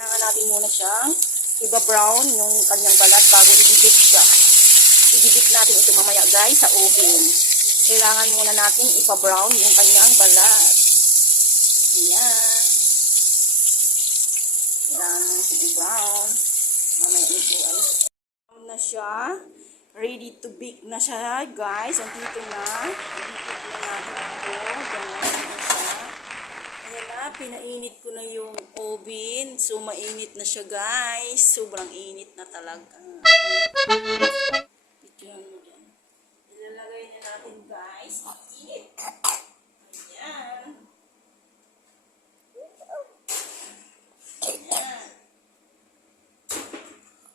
Kailangan natin muna siyang iba-brown yung kanyang balat bago i-dip siya. I-dip natin ito mamaya guys sa oven. Kailangan muna natin ipa-brown yung kanyang balat. Ayan. Kailangan natin i-brown. Mamaya ito ay brown na siya. Ready to bake na siya guys. Andito na. I-dip na natin ito. Ganyan na siya. Ayan na. Pinainit ko na yung oven. So mainit na siya guys. Sobrang init na talaga. Ilalagay na natin guys. Mainit. Ayan. Ayan.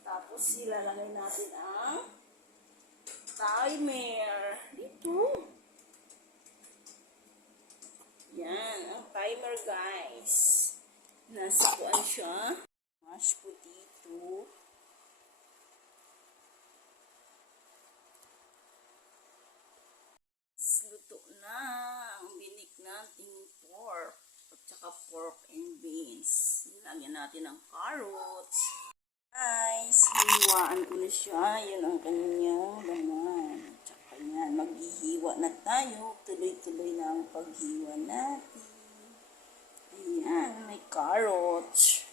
Tapos ilalagay natin ang timer. Dito. Yan. Ang timer guys. Nasa kuan siya. Mashed potato. Luto na ang binik nating pork at saka pork and beans. Lagyan natin ng carrots. Guys, hiwaan ko na siya. Yun ang kanyang laman. Tsaka yan, maghihiwa na tayo. Tuloy-tuloy na ang paghiwa natin. Ayan, may carrots.